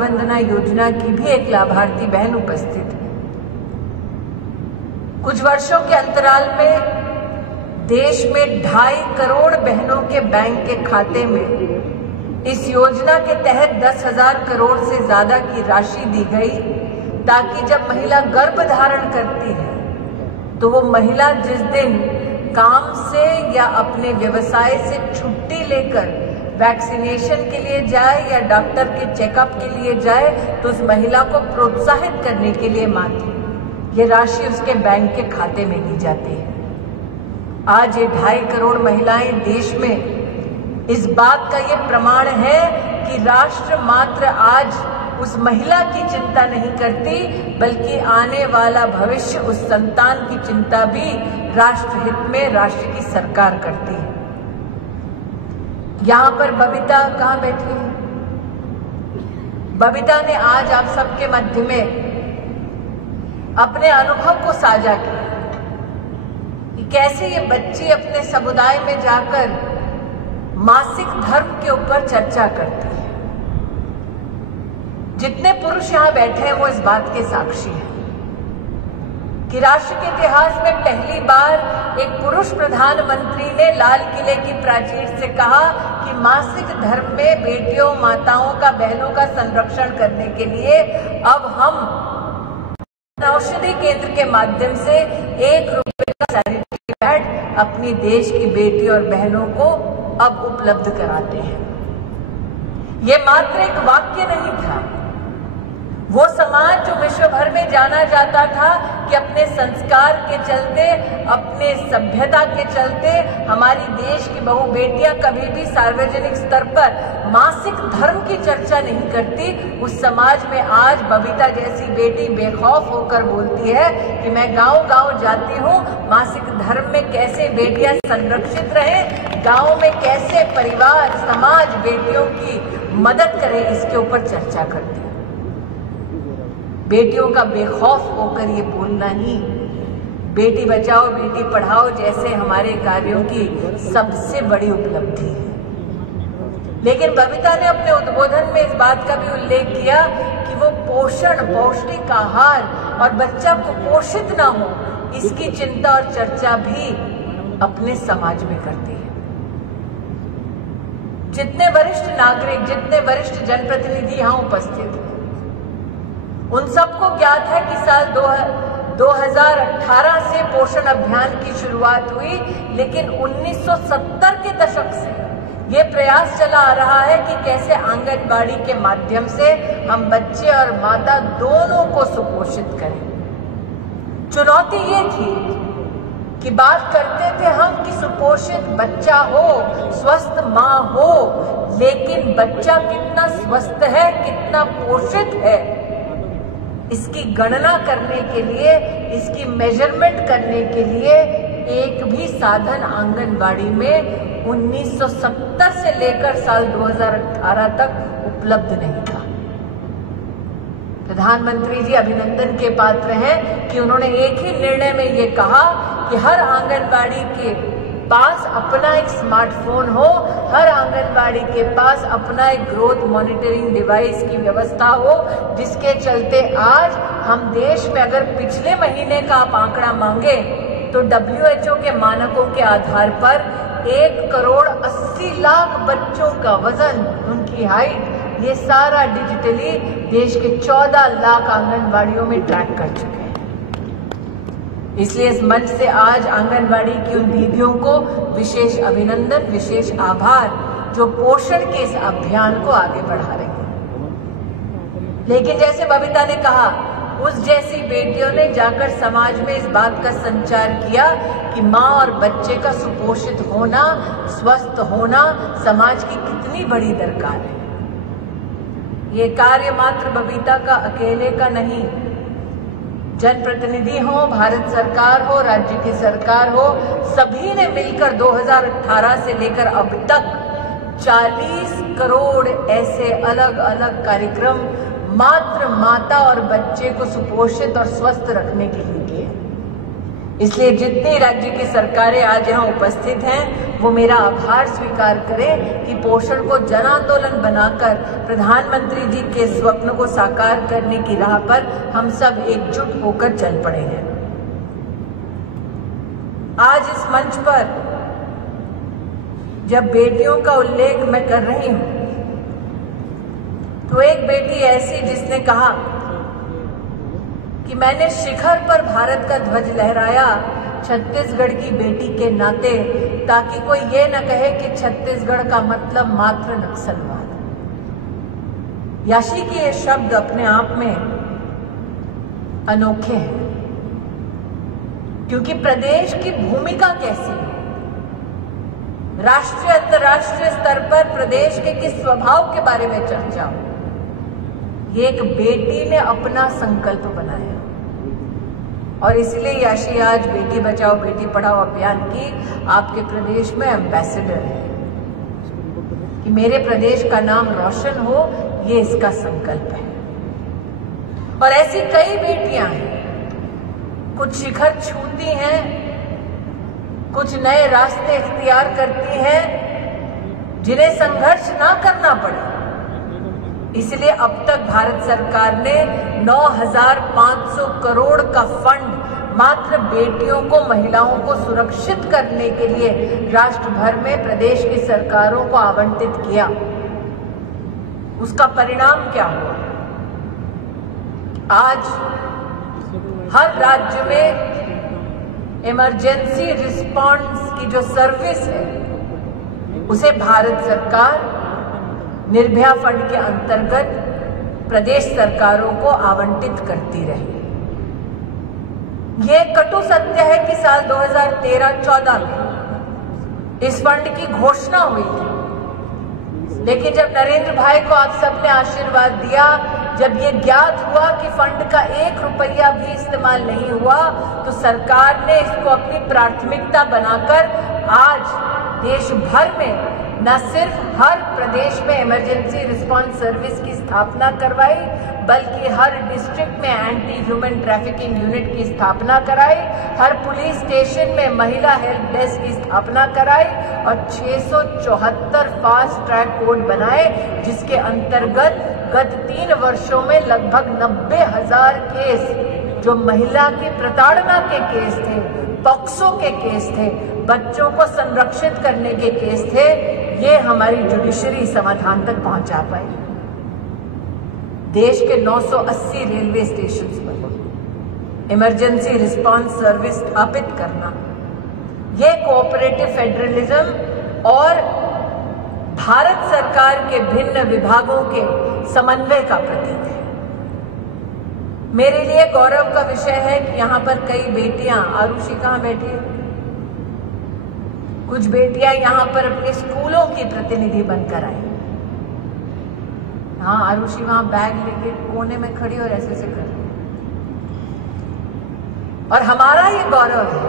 वंदना योजना की भी एक लाभार्थी बहन उपस्थित है। कुछ वर्षों के अंतराल में देश में 2.5 करोड़ बहनों के बैंक के खाते में इस योजना के तहत 10,000 करोड़ से ज्यादा की राशि दी गई, ताकि जब महिला गर्भ धारण करती है तो वो महिला जिस दिन काम से या अपने व्यवसाय से छुट्टी लेकर वैक्सीनेशन के लिए जाए या डॉक्टर के चेकअप के लिए जाए तो उस महिला को प्रोत्साहित करने के लिए मात्र ये राशि उसके बैंक के खाते में दी जाती है। आज ये 2.5 करोड़ महिलाएं देश में, इस बात का ये प्रमाण है कि राष्ट्र मात्र आज उस महिला की चिंता नहीं करती, बल्कि आने वाला भविष्य, उस संतान की चिंता भी राष्ट्रहित में राष्ट्र की सरकार करती है। यहाँ पर बबीता कहाँ बैठी है? बबीता ने आज आप सबके मध्य में अपने अनुभव को साझा किया कि कैसे ये बच्ची अपने समुदाय में जाकर मासिक धर्म के ऊपर चर्चा करती है। जितने पुरुष यहाँ बैठे हैं वो इस बात के साक्षी हैं कि राष्ट्र के इतिहास में पहली बार एक पुरुष प्रधानमंत्री ने लाल किले की प्राचीर से कहा कि मासिक धर्म में बेटियों, माताओं का, बहनों का संरक्षण करने के लिए अब हम औषधि केंद्र के माध्यम से 1 रुपए का सैनिटरी पैड अपनी देश की बेटी और बहनों को अब उपलब्ध कराते हैं। ये मात्र एक वाक्य नहीं था, वो समाज जो विश्व भर में जाना जाता था कि अपने संस्कार के चलते, अपने सभ्यता के चलते हमारी देश की बहू बेटियां कभी भी सार्वजनिक स्तर पर मासिक धर्म की चर्चा नहीं करती, उस समाज में आज बबीता जैसी बेटी बेखौफ होकर बोलती है कि मैं गांव-गांव जाती हूं, मासिक धर्म में कैसे बेटियां संरक्षित रहें, गांव में कैसे परिवार, समाज बेटियों की मदद करे, इसके ऊपर चर्चा करती है। बेटियों का बेखौफ होकर ये बोलना ही बेटी बचाओ बेटी पढ़ाओ जैसे हमारे कार्यों की सबसे बड़ी उपलब्धि है। लेकिन बबीता ने अपने उद्बोधन में इस बात का भी उल्लेख किया कि वो पोषण, पौष्टिक आहार और बच्चा कुपोषित ना हो, इसकी चिंता और चर्चा भी अपने समाज में करती है। जितने वरिष्ठ नागरिक, जितने वरिष्ठ जनप्रतिनिधि यहाँ उपस्थित हैं, उन सबको ज्ञात है कि साल 2018 से पोषण अभियान की शुरुआत हुई, लेकिन 1970 के दशक से ये प्रयास चला आ रहा है कि कैसे आंगनबाड़ी के माध्यम से हम बच्चे और माता दोनों को सुपोषित करें। चुनौती ये थी कि बात करते थे हम कि सुपोषित बच्चा हो, स्वस्थ माँ हो, लेकिन बच्चा कितना स्वस्थ है, कितना पोषित है, इसकी गणना करने के लिए, इसकी मेजरमेंट करने के लिए एक भी साधन आंगनबाड़ी में 1970 से लेकर साल 2018 तक उपलब्ध नहीं था। प्रधानमंत्री जी अभिनंदन के पात्र हैं कि उन्होंने एक ही निर्णय में ये कहा कि हर आंगनबाड़ी के पास अपना एक स्मार्टफोन हो, हर आंगनबाड़ी के पास अपना एक ग्रोथ मॉनिटरिंग डिवाइस की व्यवस्था हो, जिसके चलते आज हम देश में अगर पिछले महीने का आप आंकड़ा मांगे तो WHO के मानकों के आधार पर 1,80,00,000 बच्चों का वजन, उनकी हाइट, ये सारा डिजिटली देश के 14 लाख आंगनबाड़ियों में ट्रैक कर चुके हैं। इसलिए इस मंच से आज आंगनबाड़ी की उन दीदियों को विशेष अभिनंदन, विशेष आभार जो पोषण के इस अभियान को आगे बढ़ा रही हैं। लेकिन जैसे बबीता ने कहा, उस जैसी बेटियों ने जाकर समाज में इस बात का संचार किया कि माँ और बच्चे का सुपोषित होना, स्वस्थ होना समाज की कितनी बड़ी दरकार है। ये कार्य मात्र बबीता का अकेले का नहीं, जनप्रतिनिधि हो, भारत सरकार हो, राज्य की सरकार हो, सभी ने मिलकर 2018 से लेकर अब तक 40 करोड़ ऐसे अलग अलग कार्यक्रम मात्र माता और बच्चे को सुपोषित और स्वस्थ रखने के लिए किए। इसलिए जितनी राज्य की सरकारें आज यहाँ उपस्थित हैं, वो मेरा आभार स्वीकार करें कि पोषण को जन आंदोलन बनाकर प्रधानमंत्री जी के स्वप्न को साकार करने की राह पर हम सब एकजुट होकर चल पड़े हैं। आज इस मंच पर जब बेटियों का उल्लेख मैं कर रही हूं, तो एक बेटी ऐसी जिसने कहा कि मैंने शिखर पर भारत का ध्वज लहराया छत्तीसगढ़ की बेटी के नाते, ताकि कोई ये न कहे कि छत्तीसगढ़ का मतलब मात्र नक्सलवाद। याशी के ये शब्द अपने आप में अनोखे हैं, क्योंकि प्रदेश की भूमिका कैसी है, राष्ट्रीय अंतर्राष्ट्रीय स्तर पर प्रदेश के किस स्वभाव के बारे में चर्चा हो, ये एक बेटी ने अपना संकल्प बनाया। और इसलिए याशी आज बेटी बचाओ बेटी पढ़ाओ अभियान की आपके प्रदेश में एम्बेसडर है कि मेरे प्रदेश का नाम रोशन हो, ये इसका संकल्प है। और ऐसी कई बेटियां हैं, कुछ शिखर छूती हैं, कुछ नए रास्ते इख्तियार करती हैं जिन्हें संघर्ष ना करना पड़े। इसलिए अब तक भारत सरकार ने 9,500 करोड़ का फंड मात्र बेटियों को, महिलाओं को सुरक्षित करने के लिए राष्ट्र भर में प्रदेश की सरकारों को आवंटित किया। उसका परिणाम क्या हुआ? आज हर राज्य में इमरजेंसी रिस्पॉन्स की जो सर्विस है, उसे भारत सरकार निर्भया फंड के अंतर्गत प्रदेश सरकारों को आवंटित करती रही। ये कटु सत्य है कि साल 2013-14 में इस फंड की घोषणा हुई थी, लेकिन जब नरेंद्र भाई को आप सबने आशीर्वाद दिया, जब ये ज्ञात हुआ कि फंड का 1 रुपया भी इस्तेमाल नहीं हुआ, तो सरकार ने इसको अपनी प्राथमिकता बनाकर आज देश भर में न सिर्फ हर प्रदेश में इमरजेंसी रिस्पांस सर्विस की स्थापना करवाई, बल्कि हर डिस्ट्रिक्ट में एंटी ह्यूमन ट्रैफिकिंग यूनिट की स्थापना कराई, हर पुलिस स्टेशन में महिला हेल्प डेस्क की स्थापना कराई और 674 फास्ट ट्रैक कोड बनाए, जिसके अंतर्गत गत 3 वर्षों में लगभग 90,000 केस जो महिला की प्रताड़ना के केस थे, पॉक्सो के केस थे, बच्चों को संरक्षित करने के केस थे, ये हमारी जुडिशरी समाधान तक पहुंचा पाई। देश के 980 रेलवे स्टेशन पर इमरजेंसी रिस्पांस सर्विस स्थापित करना, ये कोऑपरेटिव फेडरलिज्म और भारत सरकार के भिन्न विभागों के समन्वय का प्रतीक है। मेरे लिए गौरव का विषय है कि यहाँ पर कई बेटियां, आरुषि कहाँ बैठी है, कुछ बेटियां यहाँ पर अपने स्कूलों की प्रतिनिधि बनकर आई। हाँ, आरुषि वहां बैग लेके कोने में खड़ी और ऐसे कर रही। और हमारा ये गौरव है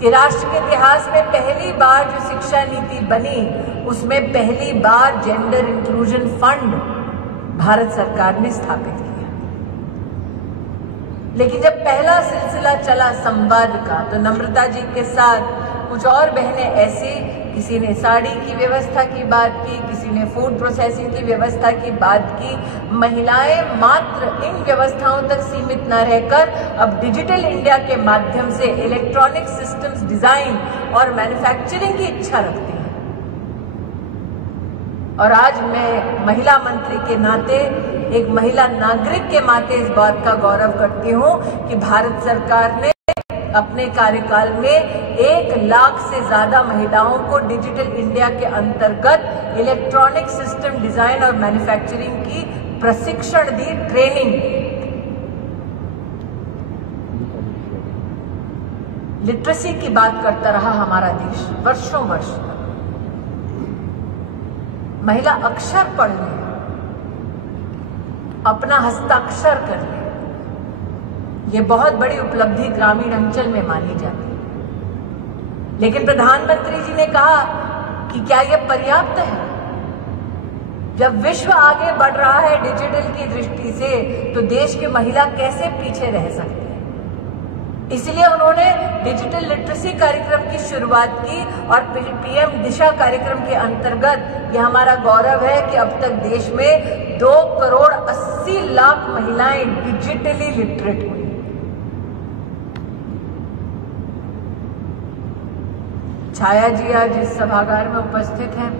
कि राष्ट्र के इतिहास में पहली बार जो शिक्षा नीति बनी, उसमें पहली बार जेंडर इंक्लूजन फंड भारत सरकार ने स्थापित किया। लेकिन जब पहला सिलसिला चला संवाद का, तो नम्रता जी के साथ कुछ और बहनें ऐसी, किसी ने साड़ी की व्यवस्था की बात की, किसी ने फूड प्रोसेसिंग की व्यवस्था की बात की। महिलाएं मात्र इन व्यवस्थाओं तक सीमित न रहकर अब डिजिटल इंडिया के माध्यम से इलेक्ट्रॉनिक सिस्टम्स डिजाइन और मैन्युफैक्चरिंग की इच्छा रखती हैं। और आज मैं महिला मंत्री के नाते, एक महिला नागरिक के नाते इस बात का गौरव करती हूं कि भारत सरकार ने अपने कार्यकाल में 1 लाख से ज्यादा महिलाओं को डिजिटल इंडिया के अंतर्गत इलेक्ट्रॉनिक सिस्टम डिजाइन और मैन्युफैक्चरिंग की प्रशिक्षण दी, ट्रेनिंग। लिटरेसी की बात करता रहा हमारा देश वर्षों वर्ष तक। महिला अक्षर पढ़ ले, अपना हस्ताक्षर कर ले, ये बहुत बड़ी उपलब्धि ग्रामीण अंचल में मानी जाती है। लेकिन प्रधानमंत्री जी ने कहा कि क्या यह पर्याप्त है? जब विश्व आगे बढ़ रहा है डिजिटल की दृष्टि से, तो देश की महिला कैसे पीछे रह सकती है? इसलिए उन्होंने डिजिटल लिटरेसी कार्यक्रम की शुरुआत की और पीएम दिशा कार्यक्रम के अंतर्गत ये हमारा गौरव है कि अब तक देश में 2 करोड़ 80 लाख महिलाएं डिजिटली लिटरेट हुई। छाया जी आज इस सभागार में उपस्थित हैं।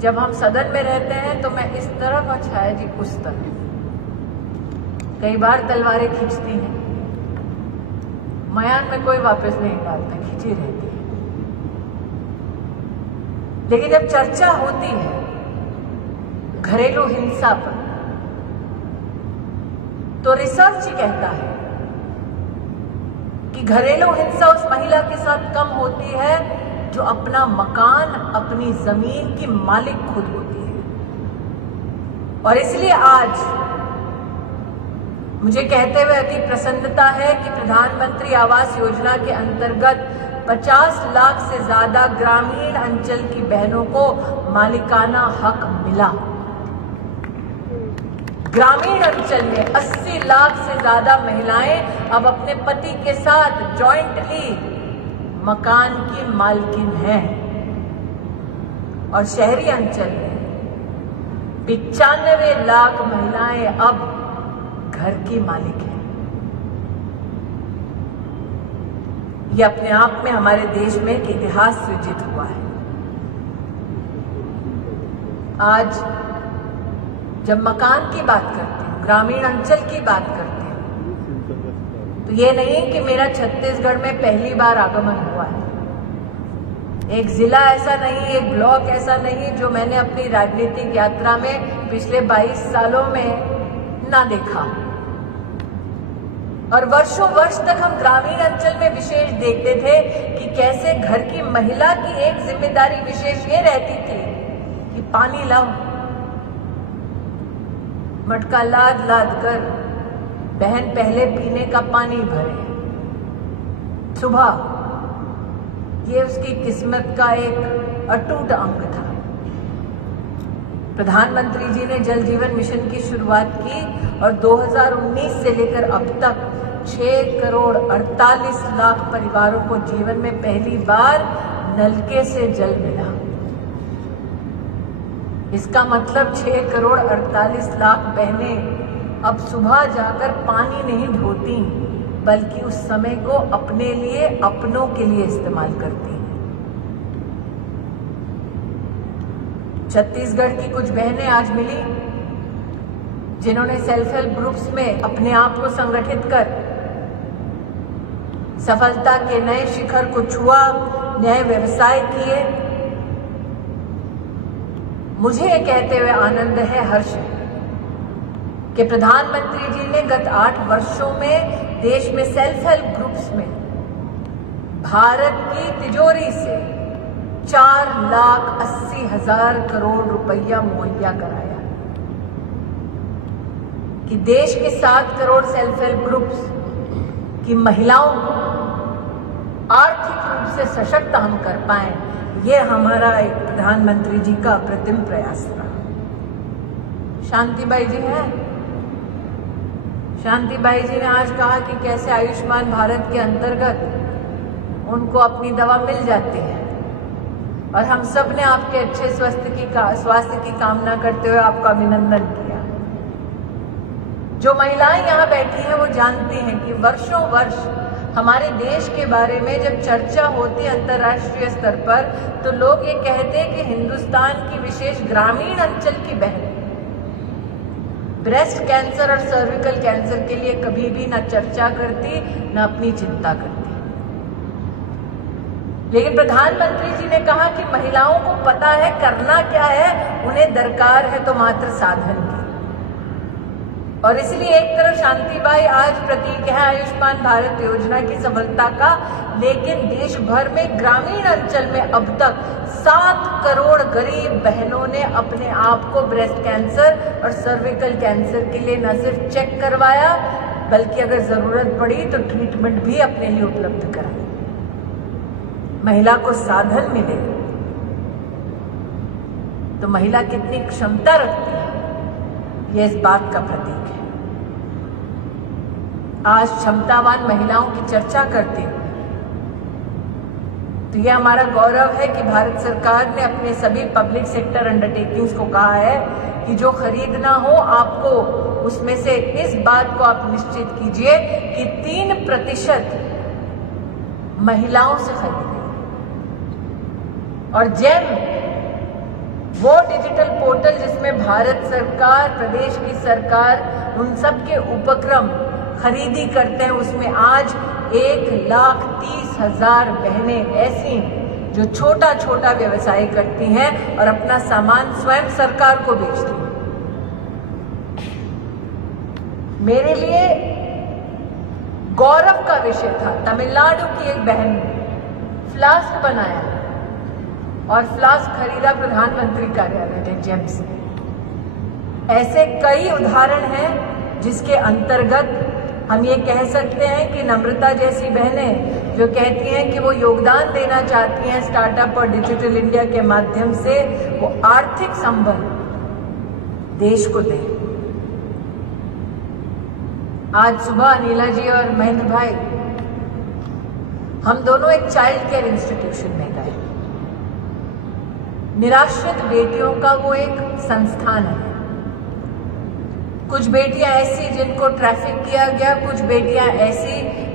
जब हम सदन में रहते हैं तो मैं इस तरफ और छाया जी उस तरफ, कई बार तलवारें खींचती हैं, मयान में कोई वापस नहीं डालता, खींची रहती है। लेकिन जब चर्चा होती है घरेलू हिंसा पर, तो रिसर्च ही कहता है कि घरेलू हिंसा उस महिला के साथ कम होती है जो अपना मकान, अपनी जमीन की मालिक खुद होती है। और इसलिए आज मुझे कहते हुए अति प्रसन्नता है कि प्रधानमंत्री आवास योजना के अंतर्गत 50 लाख से ज्यादा ग्रामीण अंचल की बहनों को मालिकाना हक मिला। ग्रामीण अंचल में 80 लाख से ज्यादा महिलाएं अब अपने पति के साथ जॉइंटली मकान की मालकिन हैं और शहरी अंचल में 95 लाख महिलाएं अब घर की मालिक है। यह अपने आप में हमारे देश में एक इतिहास सृजित हुआ है। आज जब मकान की बात करते हैं, ग्रामीण अंचल की बात करते हैं, तो ये नहीं कि मेरा छत्तीसगढ़ में पहली बार आगमन हुआ है। एक जिला ऐसा नहीं, एक ब्लॉक ऐसा नहीं जो मैंने अपनी राजनीतिक यात्रा में पिछले 22 सालों में ना देखा। और वर्षों वर्ष तक हम ग्रामीण अंचल में विशेष देखते थे कि कैसे घर की महिला की एक जिम्मेदारी विशेष ये रहती थी कि पानी लाओ, मटका लाद लाद कर बहन पहले पीने का पानी भरे। सुबह ये उसकी किस्मत का एक अटूट अंग था। प्रधानमंत्री जी ने जल जीवन मिशन की शुरुआत की और 2019 से लेकर अब तक 6 करोड़ 48 लाख परिवारों को जीवन में पहली बार नलके से जल मिला। इसका मतलब 6 करोड़ 48 लाख बहनें अब सुबह जाकर पानी नहीं ढोती, बल्कि उस समय को अपने लिए, अपनों के लिए इस्तेमाल करती हैं। छत्तीसगढ़ की कुछ बहनें आज मिली जिन्होंने सेल्फ हेल्प ग्रुप्स में अपने आप को संगठित कर सफलता के नए शिखर को छुआ, नए व्यवसाय किए। मुझे ये कहते हुए आनंद है, हर्ष है कि प्रधानमंत्री जी ने गत 8 वर्षों में देश में सेल्फ हेल्प ग्रुप्स में भारत की तिजोरी से 4,80,000 करोड़ रुपया मुहैया कराया कि देश के 7 करोड़ सेल्फ हेल्प ग्रुप्स की महिलाओं को आर्थिक रूप से सशक्त हम कर पाए। ये हमारा एक प्रधानमंत्री जी का अप्रतिम प्रयास था। शांतिबाई जी हैं, शांतिबाई जी ने आज कहा कि कैसे आयुष्मान भारत के अंतर्गत उनको अपनी दवा मिल जाती है, और हम सब ने आपके अच्छे स्वास्थ्य की कामना करते हुए आपका अभिनंदन किया। जो महिलाएं यहाँ बैठी हैं वो जानती हैं कि वर्षों वर्ष हमारे देश के बारे में जब चर्चा होती है अंतर्राष्ट्रीय स्तर पर, तो लोग ये कहते हैं कि हिंदुस्तान की विशेष ग्रामीण अंचल की बहन ब्रेस्ट कैंसर और सर्विकल कैंसर के लिए कभी भी ना चर्चा करती, ना अपनी चिंता करती। लेकिन प्रधानमंत्री जी ने कहा कि महिलाओं को पता है करना क्या है, उन्हें दरकार है तो मात्र साधन की। और इसलिए एक तरफ शांतिबाई आज प्रतीक है आयुष्मान भारत योजना की सफलता का, लेकिन देश भर में ग्रामीण अंचल में अब तक 7 करोड़ गरीब बहनों ने अपने आप को ब्रेस्ट कैंसर और सर्विकल कैंसर के लिए न सिर्फ चेक करवाया, बल्कि अगर जरूरत पड़ी तो ट्रीटमेंट भी अपने लिए उपलब्ध कराई। महिला को साधन मिले तो महिला कितनी क्षमता रखती है, यह इस बात का प्रतीक है। आज क्षमतावान महिलाओं की चर्चा करते हैं, तो यह हमारा गौरव है कि भारत सरकार ने अपने सभी पब्लिक सेक्टर अंडरटेकिंग्स को कहा है कि जो खरीदना हो आपको उसमें से इस बात को आप निश्चित कीजिए कि 3% महिलाओं से खरीदें। और जेम वो डिजिटल पोर्टल जिसमें भारत सरकार, प्रदेश की सरकार उन सब के उपक्रम खरीदी करते हैं, उसमें आज 1,30,000 बहनें ऐसी जो छोटा छोटा व्यवसाय करती हैं और अपना सामान स्वयं सरकार को बेचती हैं। मेरे लिए गौरव का विषय था, तमिलनाडु की एक बहन ने फ्लास्क बनाया और फ्लास्क खरीदा प्रधानमंत्री कार्यालय ने जेम से। ऐसे कई उदाहरण हैं जिसके अंतर्गत हम ये कह सकते हैं कि नम्रता जैसी बहनें जो कहती हैं कि वो योगदान देना चाहती हैं स्टार्टअप और डिजिटल इंडिया के माध्यम से, वो आर्थिक संबल देश को दें। आज सुबह अनिला जी और महेंद्र भाई हम दोनों एक चाइल्ड केयर इंस्टीट्यूशन में गए। निराश्रित बेटियों का वो एक संस्थान है। कुछ बेटियां ऐसी जिनको ट्रैफिक किया गया, कुछ बेटियां ऐसी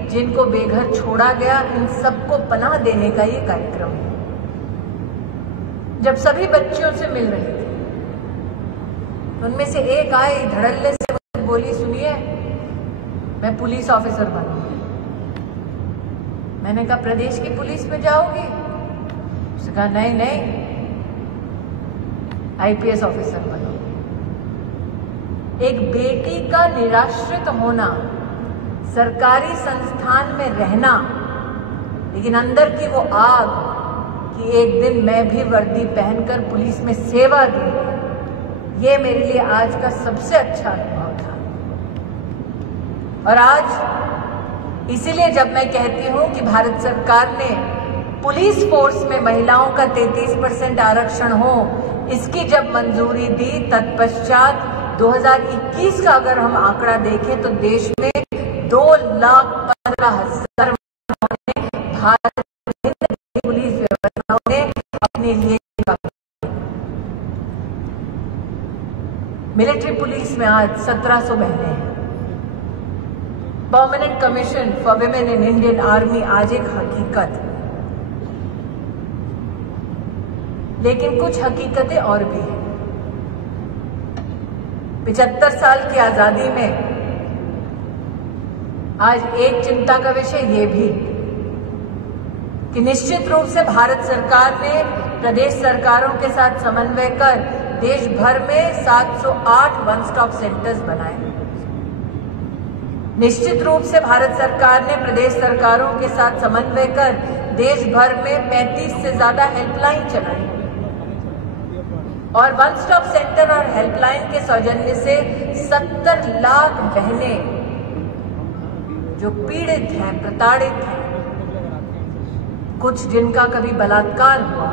जिनको बेघर छोड़ा गया, इन सबको पनाह देने का ये कार्यक्रम है। जब सभी बच्चियों से मिल रही थी, उनमें से एक आई धड़ल्ले से बोली, सुनिए मैं पुलिस ऑफिसर बनूंगी। मैंने कहा प्रदेश की पुलिस में जाओगी? उसने कहा नहीं नहीं, IPS ऑफिसर बनो। एक बेटी का निराश्रित होना, सरकारी संस्थान में रहना, लेकिन अंदर की वो आग कि एक दिन मैं भी वर्दी पहनकर पुलिस में सेवा दूंगी, ये मेरे लिए आज का सबसे अच्छा अनुभव था। और आज इसीलिए जब मैं कहती हूं कि भारत सरकार ने पुलिस फोर्स में महिलाओं का 33% आरक्षण हो, इसकी जब मंजूरी दी, तत्पश्चात 2021 का अगर हम आंकड़ा देखें तो देश में 2,15,000 भारत पुलिस व्यवस्थाओं ने अपने लिए मिलिट्री पुलिस में आज 1700 बहनें हैं। Permanent commission for women in Indian army आज एक हकीकत है, लेकिन कुछ हकीकतें और भी हैं। 75 साल की आजादी में आज एक चिंता का विषय ये भी कि निश्चित रूप से भारत सरकार ने प्रदेश सरकारों के साथ समन्वय कर देश भर में 708 वन स्टॉप सेंटर्स बनाए। निश्चित रूप से भारत सरकार ने प्रदेश सरकारों के साथ समन्वय कर देश भर में 35 से ज्यादा हेल्पलाइन चलाई और वन स्टॉप सेंटर और हेल्पलाइन के सौजन्य से 70 लाख बहनें जो पीड़ित हैं, प्रताड़ित हैं, कुछ जिनका कभी बलात्कार हुआ,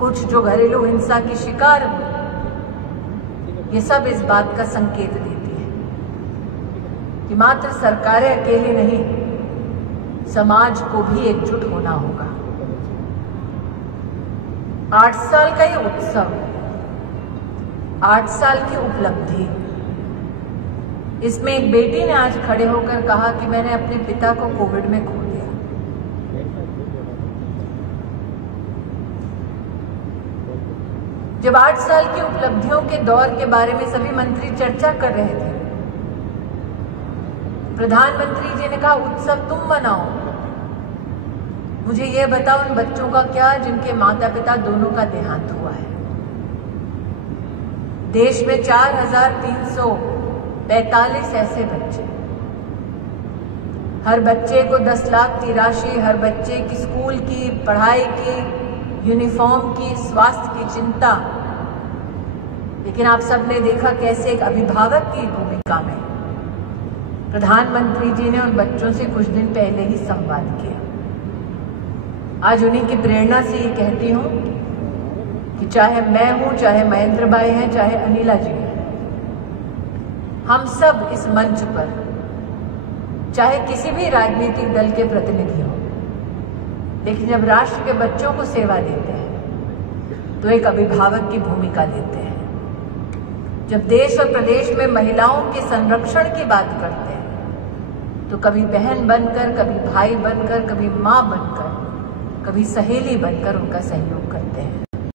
कुछ जो घरेलू हिंसा की शिकार हुई, ये सब इस बात का संकेत देती है कि मात्र सरकारें अकेली नहीं, समाज को भी एकजुट होना होगा। 8 साल का ये उत्सव, 8 साल की उपलब्धि, इसमें एक बेटी ने आज खड़े होकर कहा कि मैंने अपने पिता को कोविड में खो दिया। जब 8 साल की उपलब्धियों के दौर के बारे में सभी मंत्री चर्चा कर रहे थे, प्रधानमंत्री जी ने कहा उत्सव तुम मनाओ, मुझे ये बताओ उन बच्चों का क्या जिनके माता पिता दोनों का देहांत हुआ है। देश में 4,345 ऐसे बच्चे, हर बच्चे को 10 लाख की राशि, हर बच्चे की स्कूल की पढ़ाई की, यूनिफॉर्म की, स्वास्थ्य की चिंता। लेकिन आप सबने देखा कैसे एक अभिभावक की भूमिका में प्रधानमंत्री जी ने उन बच्चों से कुछ दिन पहले ही संवाद किया। आज उन्हीं की प्रेरणा से ये कहती हूं कि चाहे मैं हूं, चाहे महेंद्र भाई हैं, चाहे अनिला जी हैं, हम सब इस मंच पर चाहे किसी भी राजनीतिक दल के प्रतिनिधि हो, लेकिन जब राष्ट्र के बच्चों को सेवा देते हैं तो एक अभिभावक की भूमिका लेते हैं। जब देश और प्रदेश में महिलाओं के संरक्षण की बात करते हैं तो कभी बहन बनकर, कभी भाई बनकर, कभी मां बनकर, कभी सहेली बनकर उनका सहयोग करते हैं।